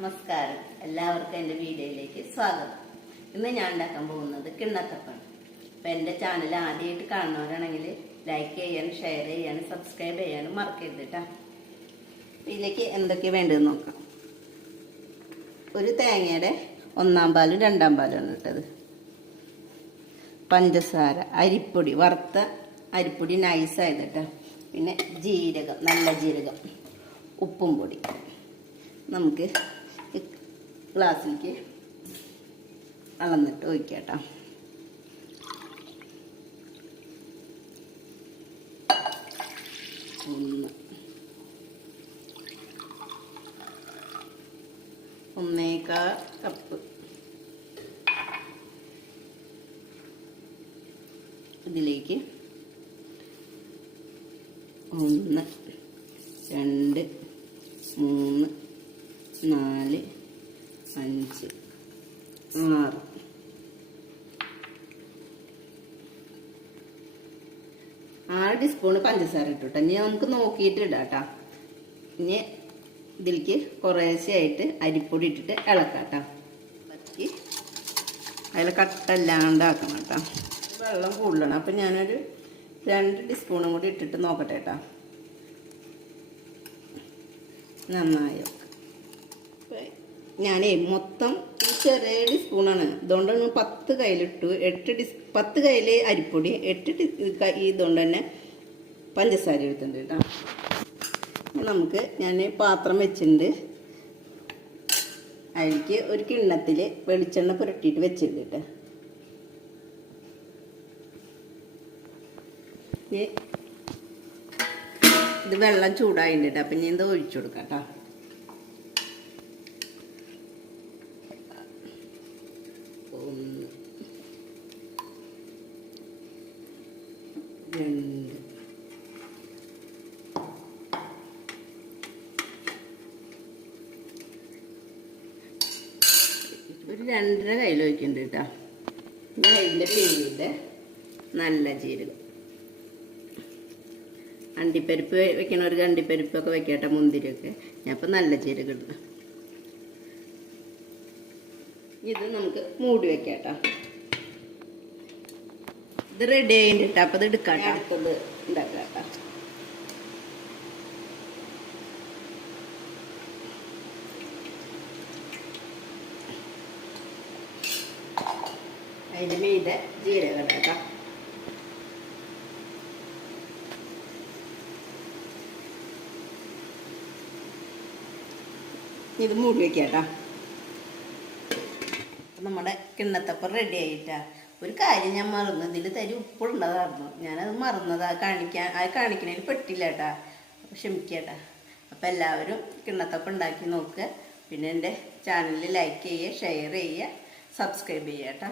നമസ്കാരം. എല്ലാവർക്കും എന്റെ വീഡിയോയിലേക്ക് സ്വാഗതം. ഇന്ന് ഞാൻ ഉണ്ടാക്കാൻ പോകുന്നത് കിണ്ണത്തപ്പാണ് അപ്പം എന്റെ ചാനൽ ആദ്യമായിട്ട് കാണുന്നവരാണെങ്കിൽ ലൈക്ക് ചെയ്യാനും ഷെയർ ചെയ്യാനും സബ്സ്ക്രൈബ് ചെയ്യാനും മറക്കരുത് കേട്ടോ ഇതിലേക്ക് എന്തൊക്കെ വേണ്ടതെന്ന് നോക്കാം. ഒരു തേങ്ങയുടെ ഒന്നാം പാലും രണ്ടാം പാലുമാണ് ഇട്ടത്. പഞ്ചസാര അരിപ്പൊടി വറുത്ത അരിപ്പൊടി നൈസായത് കേട്ടോ പിന്നെ ജീരകം നല്ല ജീരകം ഉപ്പും പൊടി. നമുക്ക് ഗ്ലാസ്സിലേക്ക് അളന്നിട്ട് ഒഴിക്കാം കേട്ടോ ഒന്ന്. ഒന്നേക്കാ കപ്പ്. ഇതിലേക്ക് ഒന്ന് രണ്ട് മൂന്ന് നാല് അഞ്ച് ആറ് ആറ് പഞ്ചസാര ഇട്ടു കേട്ടോ ഇനി നമുക്ക് നോക്കിയിട്ട് ഇടാം കേട്ടോ ഇനി ഇതിലേക്ക് കുറേശ്ശെയായിട്ട് അരിപ്പൊടി ഇട്ടിട്ട് ഇളക്കാം കേട്ടോ പറ്റി അതിൽ കട്ടല്ലാണ്ടാക്കണം കേട്ടോ. വെള്ളം കൂടുതലാണ് അപ്പം ഞാനൊരു രണ്ട് ടീസ്പൂണും കൂടി ഇട്ടിട്ട് നോക്കട്ടെ കേട്ടോ. നന്നായോ? ഞാനേ മൊത്തം ചെറിയ ടീസ്പൂണാണ് തന്നെ പത്ത് കയ്യിലിട്ടു. എട്ട് ടീസ് പത്ത് കയ്യിൽ അരിപ്പൊടി എട്ട് ടീ ഇതുകൊണ്ട് തന്നെ പഞ്ചസാര എടുത്തിട്ടുണ്ട് കേട്ടോ. നമുക്ക് ഞാൻ പാത്രം വെച്ചിട്ടുണ്ട്. അതിലേക്ക് ഒരു കിണ്ണത്തിൽ വെളിച്ചെണ്ണ പുരട്ടിയിട്ട് വെച്ചിട്ടുണ്ട് കേട്ടോ. ഇത് വെള്ളം ചൂടായിട്ടുണ്ട് അപ്പം ഞാൻ ഇത് ഒഴിച്ചു കൊടുക്കാം കേട്ടോ ഒന്ന് രണ്ട് ഒരു രണ്ടര കയ്യിൽ വയ്ക്കുന്നുണ്ട് കേട്ടോ അതിന്റെ പേരിന്റെ നല്ല ജീരകം. അണ്ടിപ്പരിപ്പ് വെക്കണവർക്ക് അണ്ടിപ്പരിപ്പൊക്കെ വെക്കട്ടെ മുന്തിരിയൊക്കെ. ഞാൻ ഇപ്പം നല്ല ജീരകം ഇടുന്നു. ഇത് നമുക്ക് മൂടി വെക്കാട്ടോ. ഇത് റെഡി ആയിട്ട് അപ്പം ഇത് എടുക്കാട്ടോ. അടുത്തത് ഉണ്ടാക്കാട്ടോ അതിന്റെ മീതെ ജീരകം കേട്ടോ. ഇത് മൂടി വെക്കാട്ടോ നമ്മുടെ കിണ്ണത്തപ്പം റെഡി ആയിട്ടാ. ഒരു കാര്യം ഞാൻ മറന്നു. ഇതിൽ തരി ഉപ്പുള്ളതായിരുന്നു. ഞാനത് മറന്നതാ. കാണിക്കാൻ അത് കാണിക്കണതിൽ പെട്ടില്ല കേട്ടാ. ക്ഷമിക്കട്ടാ. അപ്പം എല്ലാവരും കിണ്ണത്തപ്പം ഉണ്ടാക്കി നോക്കുക പിന്നെ എന്റെ ചാനൽ ലൈക്ക് ചെയ്യുക ഷെയർ ചെയ്യുക സബ്സ്ക്രൈബ് ചെയ്യുക കേട്ടാ.